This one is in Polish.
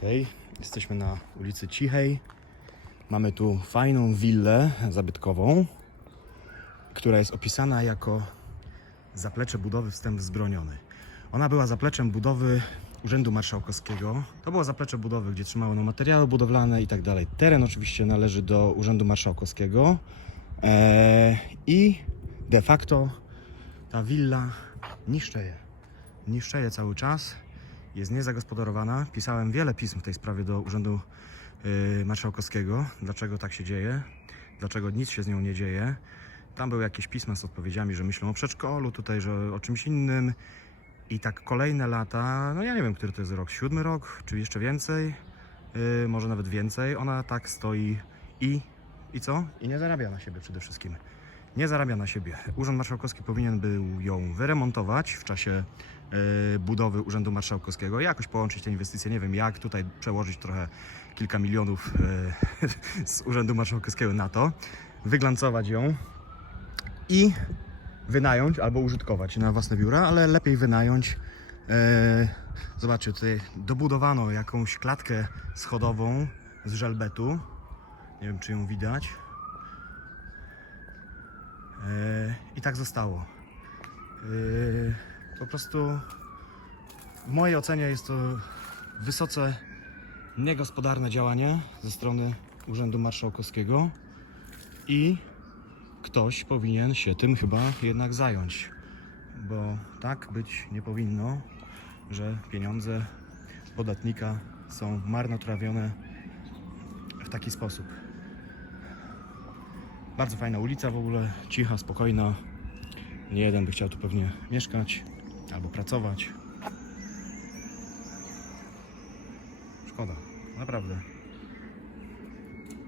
Ok, jesteśmy na ulicy Cichej. Mamy tu fajną willę zabytkową, która jest opisana jako zaplecze budowy wstęp wzbroniony. Ona była zapleczem budowy Urzędu Marszałkowskiego. To było zaplecze budowy, gdzie trzymano materiały budowlane i tak dalej. Teren oczywiście należy do Urzędu Marszałkowskiego. Eee, I de facto ta willa niszczeje. Niszczeje cały czas. Jest niezagospodarowana. Pisałem wiele pism w tej sprawie do Urzędu yy, Marszałkowskiego. Dlaczego tak się dzieje? Dlaczego nic się z nią nie dzieje? Tam były jakieś pisma z odpowiedziami, że myślą o przedszkolu, tutaj, że o czymś innym. I tak kolejne lata, no ja nie wiem, który to jest rok, siódmy rok, czy jeszcze więcej, yy, może nawet więcej. Ona tak stoi i, i co? I nie zarabia na siebie przede wszystkim. Nie zarabia na siebie. Urząd Marszałkowski powinien był ją wyremontować w czasie yy, budowy Urzędu Marszałkowskiego, jakoś połączyć te inwestycje, nie wiem jak, tutaj przełożyć trochę kilka milionów yy, z Urzędu Marszałkowskiego na to, wyglancować ją i wynająć albo użytkować na własne biura, ale lepiej wynająć. E, zobaczcie, tutaj dobudowano jakąś klatkę schodową z żelbetu. Nie wiem, czy ją widać. I tak zostało. E, po prostu w mojej ocenie jest to wysoce niegospodarne działanie ze strony Urzędu Marszałkowskiego i ktoś powinien się tym chyba jednak zająć, bo tak być nie powinno, że pieniądze podatnika są marnotrawione w taki sposób. Bardzo fajna ulica w ogóle, cicha, spokojna. Nie jeden by chciał tu pewnie mieszkać albo pracować. Szkoda, naprawdę.